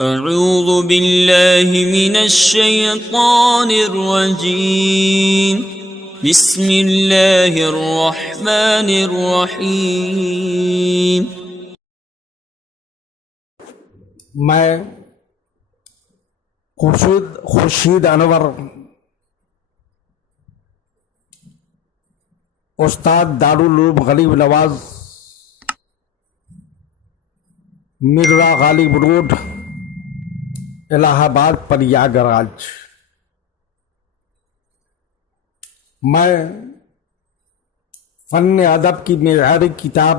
اعوذ باللہ من الشیطان الرجیم بسم اللہ الرحمن الرحیم۔ میں خورشید انور استاد دارالعلوم غریب نواز مرزا غالب روڈ الہ آباد پریاگراج، میں فن ادب کی معیاری کتاب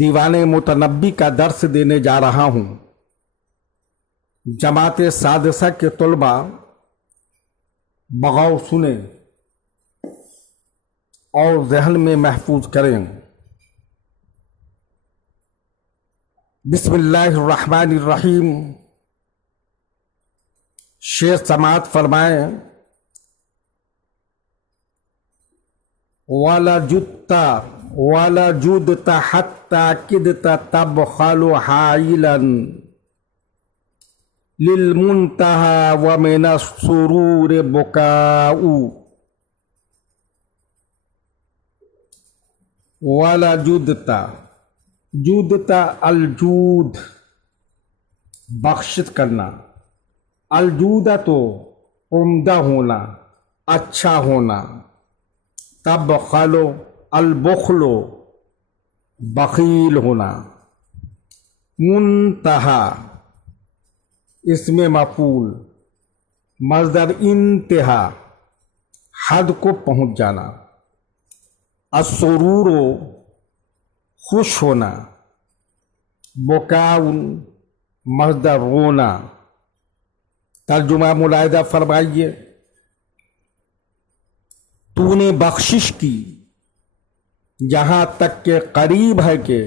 دیوان متنبی کا درس دینے جا رہا ہوں۔ جماعت سادسہ کے طلباء بغور سنیں اور ذہن میں محفوظ کریں۔ بسم اللہ الرحمن الرحیم۔ شیخ سماعت فرمائیں، وَلَا جُدْتَ حَتَّى كِدْتَ تَبْخَلُ حَائِلًا لِلْمُنْتَهَى وَمِنَ السُّرُورِ بُكَاءُ۔ وَلَا جُدْتَ الجود بخشت کرنا، الجودہ تو عمدہ ہونا، اچھا ہونا، تبخلو البخلو بخیل ہونا، منتہا اسم مفعول مصدر انتہا حد کو پہنچ جانا، السرور خوش ہونا، بکاؤن مصدر رونا۔ ترجمہ ملاحظہ فرمائیے، تو نے بخشش کی یہاں تک کہ قریب ہے کہ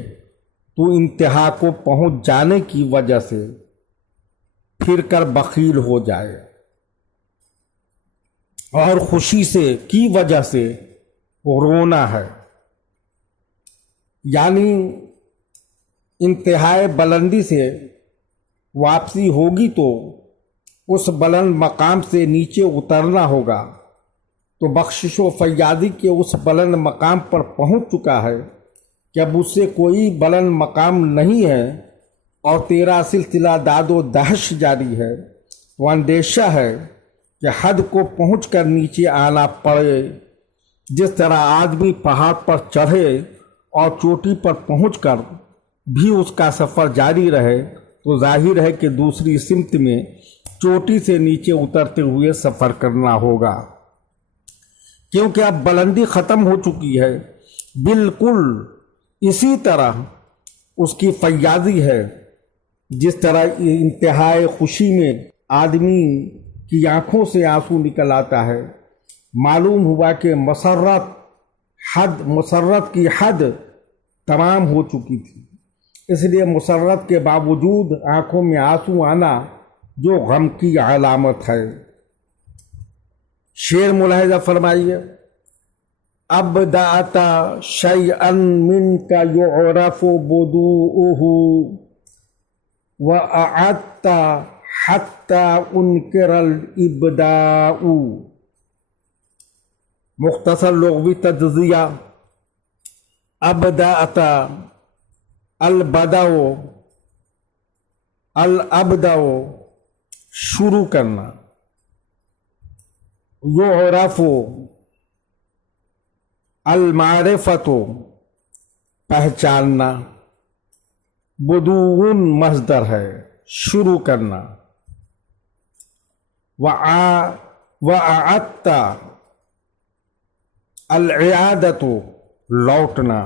تو انتہا کو پہنچ جانے کی وجہ سے پھر کر بخیل ہو جائے، اور خوشی سے کی وجہ سے رونا ہے، یعنی انتہائے بلندی سے واپسی ہوگی تو اس بلند مقام سے نیچے اترنا ہوگا۔ تو بخشش و فیاضی کے اس بلند مقام پر پہنچ چکا ہے کہ اب اس سے کوئی بلند مقام نہیں ہے، اور تیرا سلسلہ داد و دہش جاری ہے۔ وہ اندیشہ ہے کہ حد کو پہنچ کر نیچے آنا پڑے۔ جس طرح آدمی پہاڑ پر چڑھے اور چوٹی پر پہنچ کر بھی اس کا سفر جاری رہے، تو ظاہر ہے کہ دوسری سمت میں چوٹی سے نیچے اترتے ہوئے سفر کرنا ہوگا، کیونکہ اب بلندی ختم ہو چکی ہے۔ بالکل اسی طرح اس کی فیاضی ہے، جس طرح انتہائی خوشی میں آدمی کی آنکھوں سے آنسو نکل آتا ہے۔ معلوم ہوا کہ مسرت کی حد تمام ہو چکی تھی، اس لیے مسرت کے باوجود آنکھوں میں آنسو آنا جو غم کی علامت ہے۔ شعر ملاحظہ فرمائیے، ابدأت شیئا منک یعرف بدوءہ وأعدت حتی انکر الابداء۔ مختصر لغوی تجزیہ، ابدأت الابدأ شروع کرنا، یعرف المعرفت پہچاننا، بدوء مصدر ہے شروع کرنا، وأعدت العیادت لوٹنا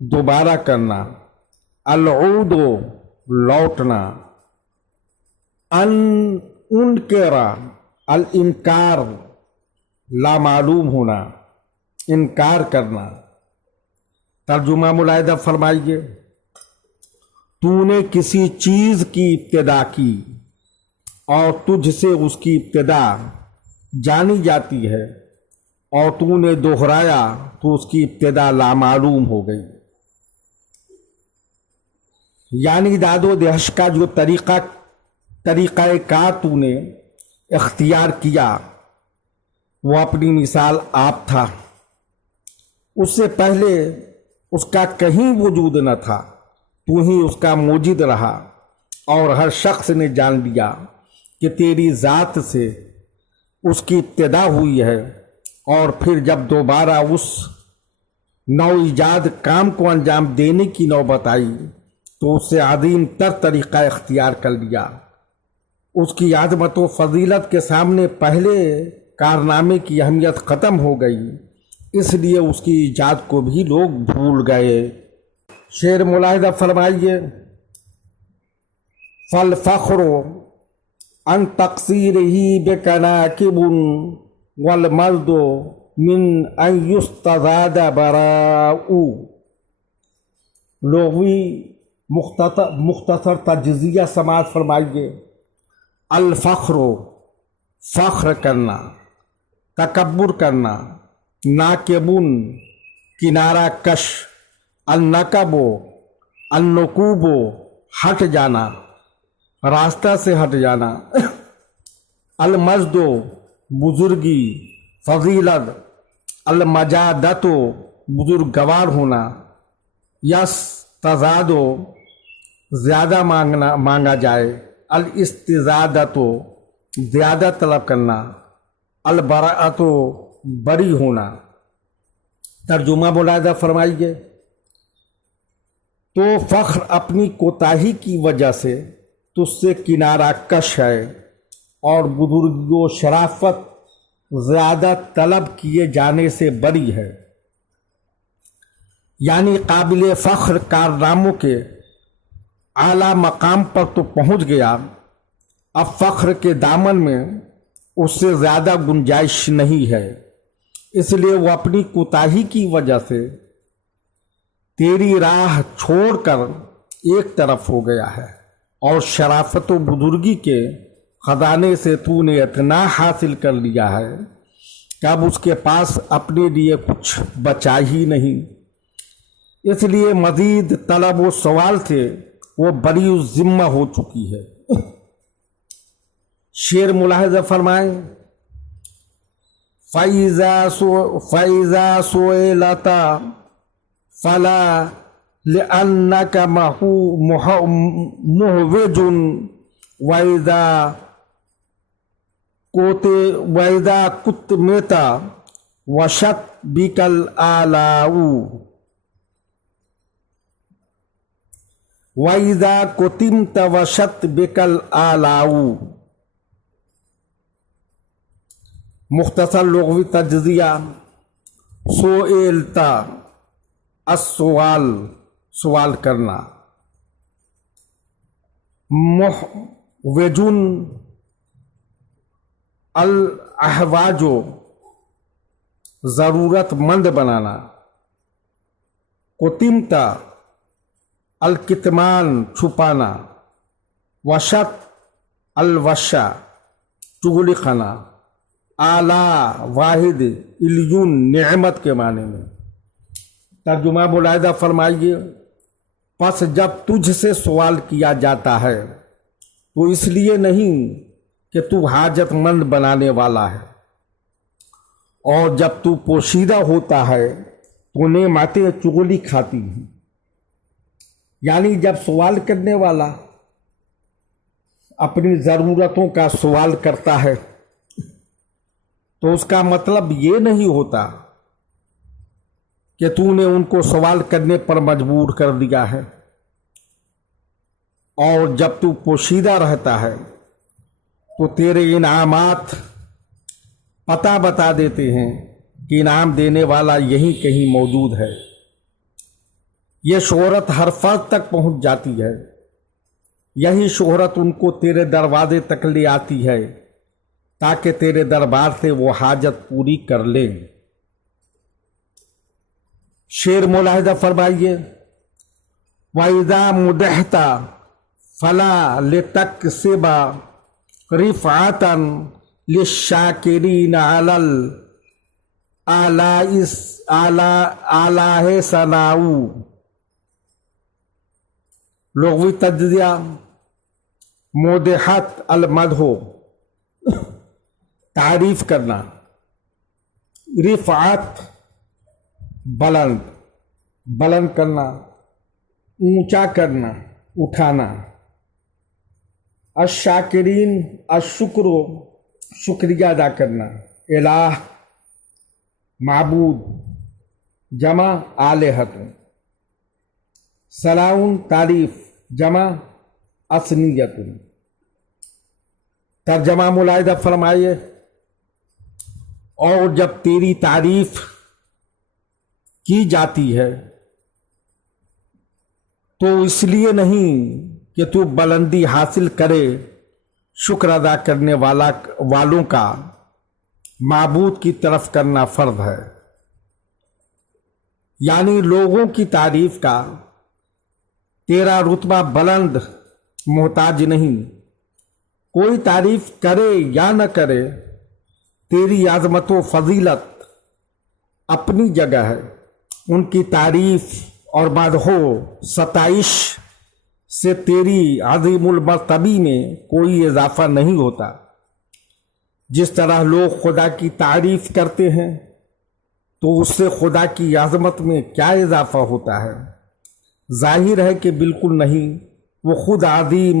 دوبارہ کرنا، العود لوٹنا، انکر الانکار لامعلوم ہونا انکار کرنا۔ ترجمہ ملاحظہ فرمائیے، تو نے کسی چیز کی ابتدا کی اور تجھ سے اس کی ابتدا جانی جاتی ہے، اور تو نے دہرایا تو اس کی ابتدا لامعلوم ہو گئی۔ یعنی داد و دہش کا جو طریقہ کار تو نے اختیار کیا وہ اپنی مثال آپ تھا، اس سے پہلے اس کا کہیں وجود نہ تھا، تو ہی اس کا موجد رہا، اور ہر شخص نے جان لیا کہ تیری ذات سے اس کی ابتدا ہوئی ہے، اور پھر جب دوبارہ اس نو ایجاد کام کو انجام دینے کی نوبت آئی تو اس سے عظیم تر طریقہ اختیار کر لیا۔ اس کی عظمت و فضیلت کے سامنے پہلے کارنامے کی اہمیت ختم ہو گئی، اس لیے اس کی ایجاد کو بھی لوگ بھول گئے۔ شعر ملاحظہ فرمائیے، فالفخر ان تقصیرہ بکناکب والمرد من ان یستزاد براء۔ لغوی مختصر تجزیہ سماعت فرمائیے۔ الفخر فخر کرنا، تکبر کرنا، ناکبن کنارہ کش، النکب النکوب ہٹ جانا، راستہ سے ہٹ جانا، المجد بزرگی، فضیلت، المجادت بزرگوار ہونا، یس تزاد زیادہ مانگا جائے، الاستزادت زیادہ طلب کرنا، البراءت بری ہونا۔ ترجمہ ملاحظہ فرمائیے۔ تو فخر اپنی کوتاہی کی وجہ سے تجھ سے کنارہ کش ہے، اور بزرگی و شرافت زیادہ طلب کیے جانے سے بری ہے۔ یعنی قابل فخر کارناموں کے اعلیٰ مقام پر تو پہنچ گیا، اب فخر کے دامن میں اس سے زیادہ گنجائش نہیں ہے، اس لیے وہ اپنی کوتاہی کی وجہ سے تیری راہ چھوڑ کر ایک طرف ہو گیا ہے، اور شرافت و بزرگی کے خزانے سے تو نے اتنا حاصل کر لیا ہے کہ اب اس کے پاس اپنے لیے کچھ بچا ہی نہیں، اس لیے مزید طلب و سوال سے وہ بری الذمہ ہو چکی ہے۔ شعر ملاحظہ فرمائیں۔ فَإِذَا سُئِلْتَ فَلَا لِأَنَّكَ مُحْوِجٌ وَإِذَا كُتِمْتَ وَشَتْ بِكَ الْآلَاءُ وَإِذَا كُتِمْتَ وَشَتْ بِكَ الْآلَاءُ۔ مختصر لغوی تجزیہ۔ سئلت السؤال سوال کرنا، محوج الاحواج ضرورت مند بنانا، کتمت الکتمان چھپانا، وشت الوشا چغلی خانہ، اعلیٰ واحد الیون نعمت کے معنی میں۔ ترجمہ ملاحظہ فرمائیے۔ پس جب تجھ سے سوال کیا جاتا ہے تو اس لیے نہیں کہ تو حاجت مند بنانے والا ہے، اور جب تو پوشیدہ ہوتا ہے تو نعمتیں چغلی کھاتی ہیں۔ یعنی جب سوال کرنے والا اپنی ضرورتوں کا سوال کرتا ہے تو اس کا مطلب یہ نہیں ہوتا کہ تو نے ان کو سوال کرنے پر مجبور کر دیا ہے، اور جب تو پوشیدہ رہتا ہے تو تیرے انعامات پتہ بتا دیتے ہیں کہ انعام دینے والا یہیں کہیں موجود ہے۔ یہ شہرت ہر فرد تک پہنچ جاتی ہے، یہی شہرت ان کو تیرے دروازے تک لے آتی ہے تاکہ تیرے دربار سے وہ حاجت پوری کر لیں۔ شعر ملاحظہ فرمائیے۔ وَإِذَا مُدِحْتَ فَلَا لِتَكْسِبَ رِفْعَةً لِلشَّاكِرِينَ عَلَى الْآلَاءِ ثَنَاءُ۔ لغوی تجزیہ مودحت المدح تعریف کرنا، رفعت بلند کرنا، اونچا کرنا، اٹھانا، الشاکرین الشکر شکریہ ادا کرنا، الہ معبود جمع آلہۃ، ثناء تعریف جمع اثنیۃ۔ ترجمہ ملاحظہ فرمائیے، اور جب تیری تعریف کی جاتی ہے تو اس لیے نہیں کہ تو بلندی حاصل کرے، شکر ادا کرنے والوں کا معبود کی طرف کرنا فرض ہے، یعنی لوگوں کی تعریف کا تیرا رتبہ بلند محتاج نہیں، کوئی تعریف کرے یا نہ کرے، تیری عظمت و فضیلت اپنی جگہ ہے، ان کی تعریف اور مدح و ستائش سے تیری عظیم المرتبی میں کوئی اضافہ نہیں ہوتا۔ جس طرح لوگ خدا کی تعریف کرتے ہیں تو اس سے خدا کی عظمت میں کیا اضافہ ہوتا ہے؟ ظاہر ہے کہ بالکل نہیں، وہ خود عظیم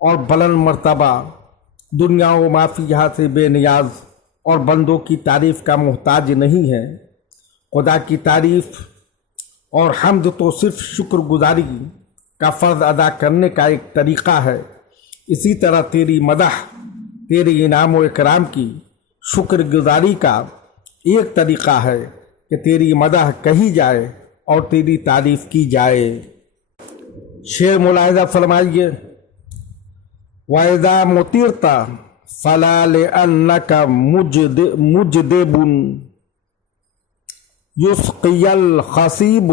اور بلند مرتبہ، دنیا و ما فیہا سے بے نیاز اور بندوں کی تعریف کا محتاج نہیں ہے۔ خدا کی تعریف اور حمد تو صرف شکر گزاری کا فرض ادا کرنے کا ایک طریقہ ہے، اسی طرح تیری مدح، تیرے انعام و اکرام کی شکر گزاری کا ایک طریقہ ہے کہ تیری مدح کہی جائے اور تیری تعریف کی جائے۔ شعر ملاحظہ فرمائیے، وَإِذَا مُطِرْتَ فَلَا لِأَنَّكَ مُجْدِبٌ يُسْقِيَ الْخَصِيبُ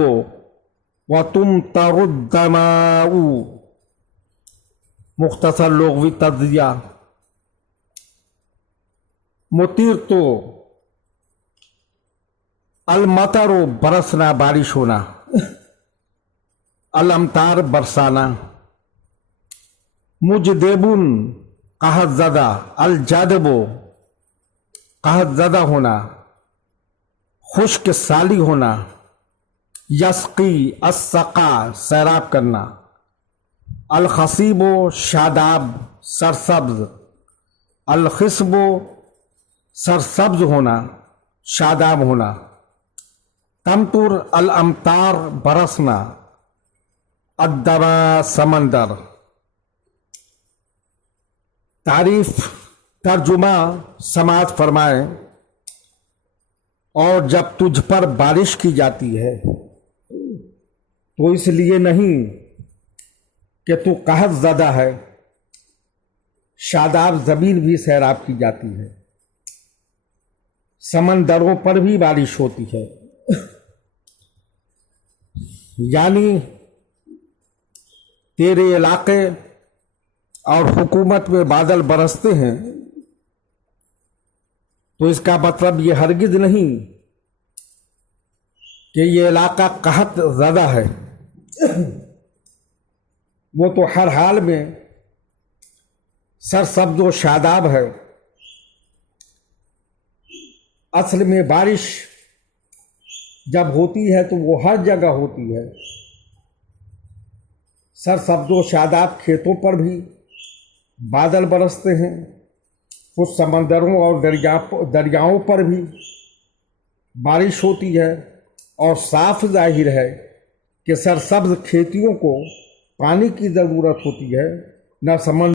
وَتُمْطَرُ الدَّمَاءُ۔ مختصر لغوی تجزیہ، مطیرتو المطر برسنا، بارش ہونا، الامطار برسانا، مجدبن قحط زدہ، الجدب قحط زدہ ہونا، خشک سالی ہونا، یسقی السقا سیراب کرنا، الخصیب شاداب سرسبز، الخصب سرسبز ہونا، شاداب ہونا، تمطر الامطار برسنا، الدما سمندر۔ تعریف ترجمہ سماعت فرمائیں، اور جب تجھ پر بارش کی جاتی ہے تو اس لیے نہیں کہ تو قحط زدہ ہے، شاداب زمین بھی سیراب کی جاتی ہے، سمندروں پر بھی بارش ہوتی ہے، یعنی تیرے علاقے اور حکومت میں بادل برستے ہیں تو اس کا مطلب یہ ہرگز نہیں کہ یہ علاقہ قحط زدہ ہے، وہ تو ہر حال میں سرسبز و شاداب ہے۔ اصل میں بارش جب ہوتی ہے تو وہ ہر جگہ ہوتی ہے، سرسبز و شاداب کھیتوں پر بھی بادل برستے ہیں، کچھ سمندروں اور دریاؤں پر بھی بارش ہوتی ہے، اور صاف ظاہر ہے کہ سرسبز کھیتیوں کو پانی کی ضرورت ہوتی ہے، نہ سمندر